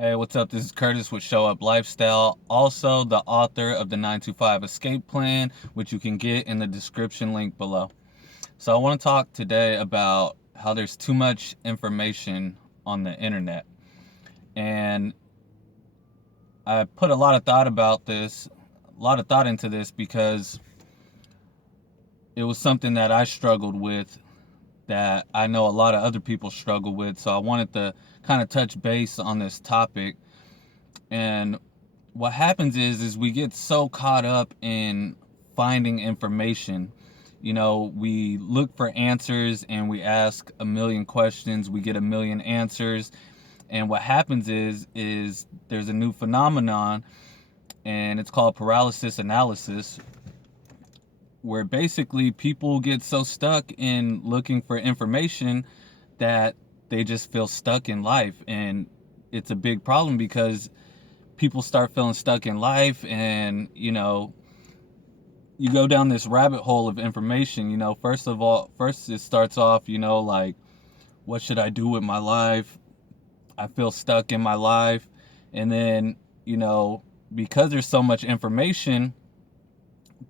Hey, what's up? This is Curtis with Show Up Lifestyle, also the author of the 925 Escape Plan, which you can get in the description link below. So, I want to talk today about how there's too much information on the internet. And I put a lot of thought about this, a lot of thought into this because it was something that I struggled with that I know a lot of other people struggle with. So, I wanted to kind of touch base on this topic. And what happens is we get so caught up in finding information. We look for answers and we ask a million questions, we get a million answers. And what happens is there's a new phenomenon, and it's called paralysis analysis, where basically people get so stuck in looking for information that they just feel stuck in life. And it's a big problem because people start feeling stuck in life, and you go down this rabbit hole of information. First it starts off, like, what should I do with my life? I feel stuck in my life. And then, because there's so much information,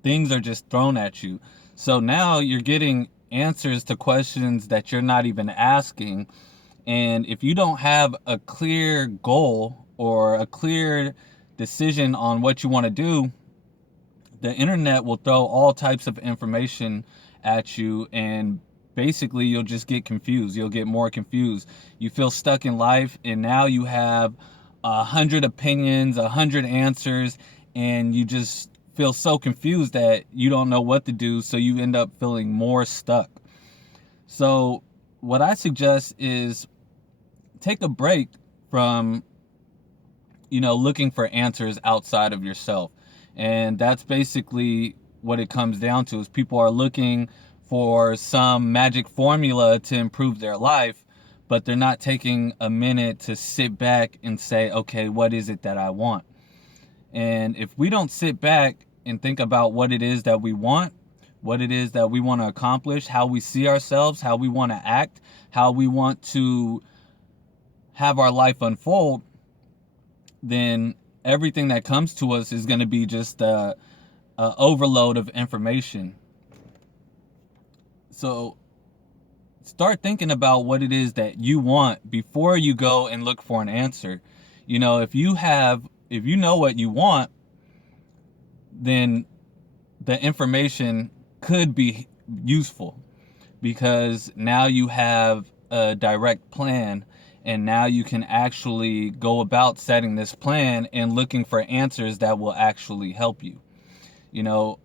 things are just thrown at you. So now you're getting answers to questions that you're not even asking. And if you don't have a clear goal or a clear decision on what you want to do, the internet will throw all types of information at you, and basically you'll just get confused. You'll get more confused. You feel stuck in life, and now you have 100 opinions, 100 answers, and you just feel so confused that you don't know what to do, so you end up feeling more stuck. So what I suggest is take a break from looking for answers outside of yourself. And that's basically what it comes down to, is people are looking for some magic formula to improve their life, but they're not taking a minute to sit back and say, okay, what is it that I want? And if we don't sit back and think about what it is that we want, what it is that we want to accomplish, how we see ourselves, how we want to act, how we want to have our life unfold, then everything that comes to us is going to be just a overload of information. So start thinking about what it is that you want before you go and look for an answer. If you know what you want, then the information could be useful, because now you have a direct plan, and now you can actually go about setting this plan and looking for answers that will actually help you. You know,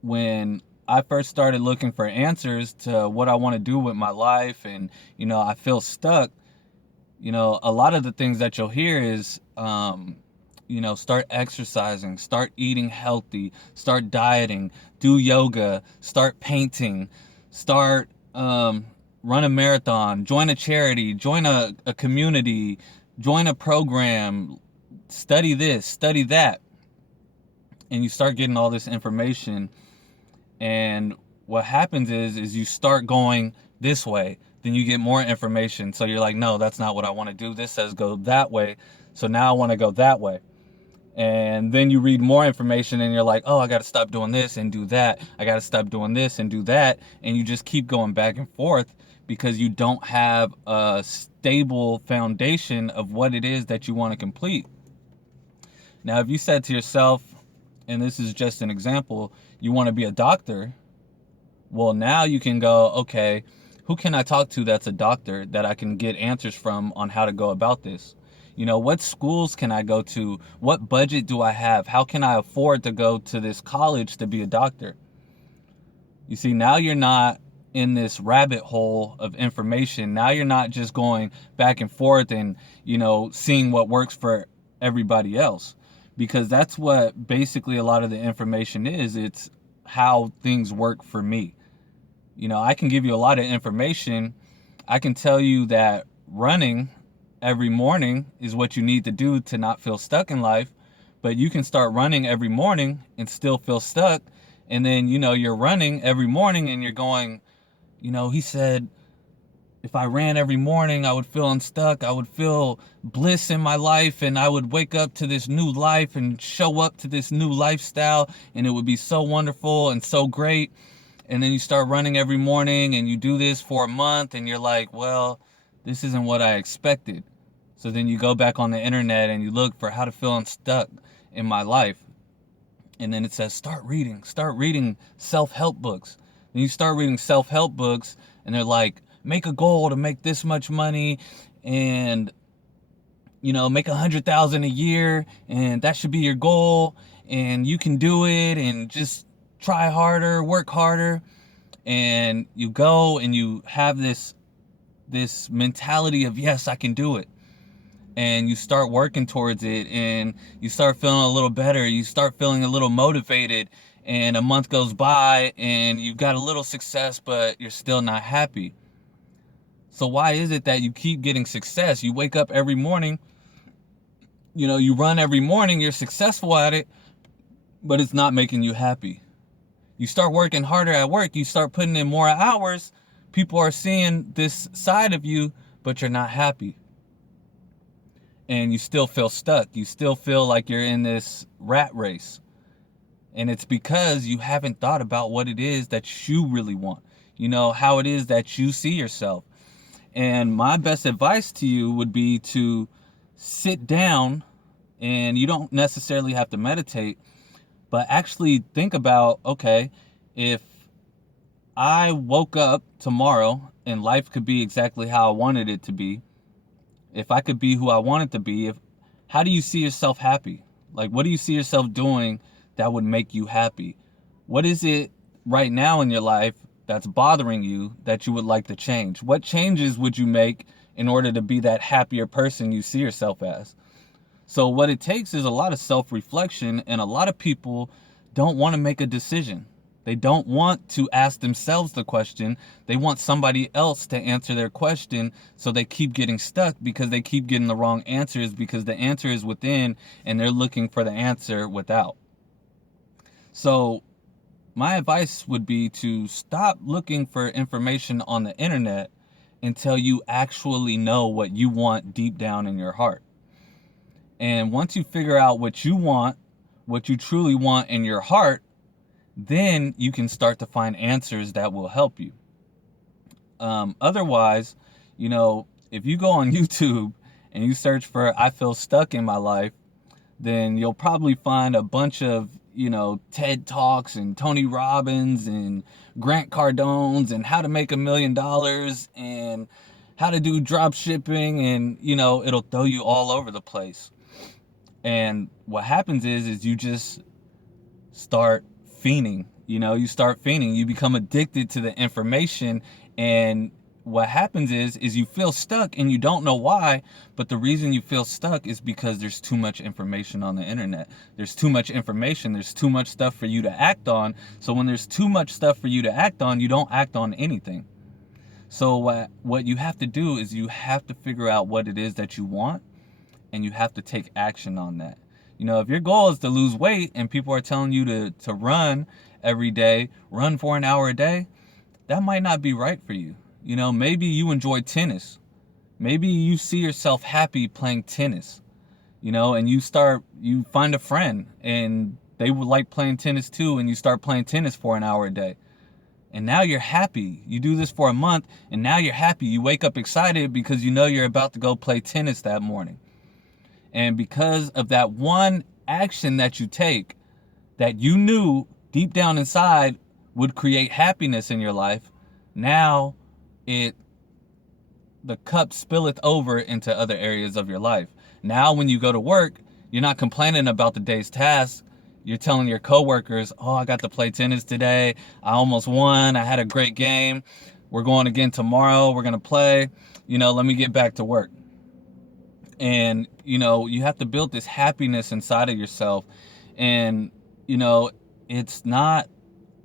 when I first started looking for answers to what I want to do with my life, and I feel stuck, a lot of the things that you'll hear is, start exercising, start eating healthy, start dieting, do yoga, start painting, start run a marathon, join a charity, join a community, join a program, study this, study that. And you start getting all this information. And what happens is you start going this way, then you get more information. So you're like, no, that's not what I want to do. This says go that way. So now I want to go that way. And then you read more information and you're like, oh, I got to stop doing this and do that. I got to stop doing this and do that. And you just keep going back and forth because you don't have a stable foundation of what it is that you want to complete. Now, if you said to yourself, and this is just an example, you want to be a doctor, well, now you can go, okay, who can I talk to that's a doctor that I can get answers from on how to go about this? What schools can I go to? What budget do I have? How can I afford to go to this college to be a doctor? You see, now you're not in this rabbit hole of information. Now you're not just going back and forth and, seeing what works for everybody else. Because that's what basically a lot of the information is. It's how things work for me. I can give you a lot of information. I can tell you that running every morning is what you need to do to not feel stuck in life, but you can start running every morning and still feel stuck. And then, you're running every morning and you're going, he said if I ran every morning, I would feel unstuck. I would feel bliss in my life, and I would wake up to this new life and show up to this new lifestyle, and it would be so wonderful and so great. And then you start running every morning and you do this for a month, and you're like, well, this isn't what I expected. So then you go back on the internet and you look for how to feel unstuck in my life. And then it says, start reading self-help books. Then you start reading self-help books, and they're like, make a goal to make this much money, and make 100,000 a year, and that should be your goal, and you can do it, and just try harder, work harder. And you go and you have this mentality of, yes, I can do it. And you start working towards it, and you start feeling a little better. You start feeling a little motivated, and a month goes by and you got a little success, but you're still not happy. So why is it that you keep getting success? You wake up every morning, you run every morning, you're successful at it, but it's not making you happy. You start working harder at work, you start putting in more hours, people are seeing this side of you, but you're not happy. And you still feel stuck. You still feel like you're in this rat race. And it's because you haven't thought about what it is that you really want. How it is that you see yourself. And my best advice to you would be to sit down, and you don't necessarily have to meditate, but actually think about, okay, if I woke up tomorrow and life could be exactly how I wanted it to be, if I could be who I wanted to be, how do you see yourself happy? Like, what do you see yourself doing that would make you happy? What is it right now in your life that's bothering you that you would like to change? What changes would you make in order to be that happier person you see yourself as? So what it takes is a lot of self-reflection, and a lot of people don't want to make a decision. They don't want to ask themselves the question. They want somebody else to answer their question, so they keep getting stuck because they keep getting the wrong answers, because the answer is within and they're looking for the answer without. So my advice would be to stop looking for information on the internet until you actually know what you want deep down in your heart. And once you figure out what you want, what you truly want in your heart, then you can start to find answers that will help you. Otherwise, if you go on YouTube and you search for "I feel stuck in my life," then you'll probably find a bunch of, TED Talks and Tony Robbins and Grant Cardones and how to make $1 million and how to do drop shipping, and, it'll throw you all over the place. And what happens is you just start fiending. You start fiending. You become addicted to the information, and what happens is you feel stuck and you don't know why, but the reason you feel stuck is because there's too much information on the internet. There's too much information. There's too much stuff for you to act on. So when there's too much stuff for you to act on, you don't act on anything. So what you have to do is you have to figure out what it is that you want, and you have to take action on that. If your goal is to lose weight and people are telling you to run every day, run for an hour a day, that might not be right for you. Maybe you enjoy tennis. Maybe you see yourself happy playing tennis, and you find a friend and they would like playing tennis too, and you start playing tennis for an hour a day. And now you're happy. You do this for a month, and now you're happy. You wake up excited because you're about to go play tennis that morning. And because of that one action that you take that you knew deep down inside would create happiness in your life, now the cup spilleth over into other areas of your life. Now when you go to work, you're not complaining about the day's tasks. You're telling your coworkers, oh, I got to play tennis today. I almost won. I had a great game. We're going again tomorrow. We're going to play. Let me get back to work. And, you have to build this happiness inside of yourself. And, it's not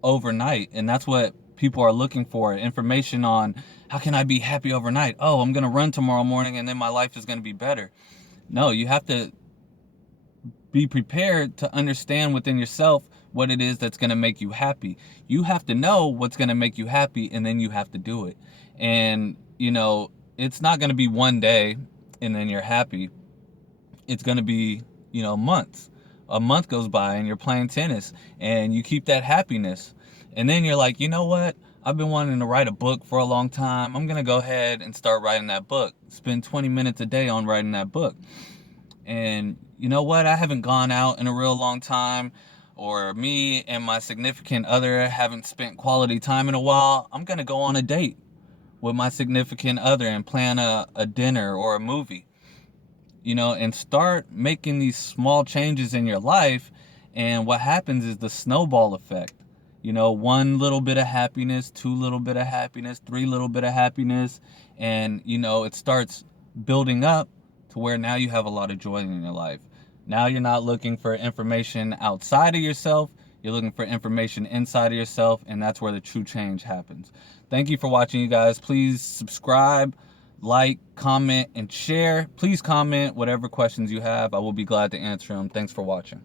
overnight. And that's what people are looking for, information on how can I be happy overnight? Oh, I'm going to run tomorrow morning and then my life is going to be better. No, you have to be prepared to understand within yourself what it is that's going to make you happy. You have to know what's going to make you happy, and then you have to do it. And you know, it's not going to be one day and then you're happy. It's going to be, months. A month goes by and you're playing tennis and you keep that happiness. And then you're like, you know what? I've been wanting to write a book for a long time. I'm going to go ahead and start writing that book. Spend 20 minutes a day on writing that book. And you know what? I haven't gone out in a real long time, or me and my significant other haven't spent quality time in a while. I'm going to go on a date with my significant other and plan a dinner or a movie, and start making these small changes in your life. And what happens is the snowball effect. One little bit of happiness, two little bit of happiness, three little bit of happiness, and it starts building up to where now you have a lot of joy in your life. Now you're not looking for information outside of yourself, you're looking for information inside of yourself, and that's where the true change happens. Thank you for watching, you guys. Please subscribe, like, comment, and share. Please comment whatever questions you have. I will be glad to answer them. Thanks for watching.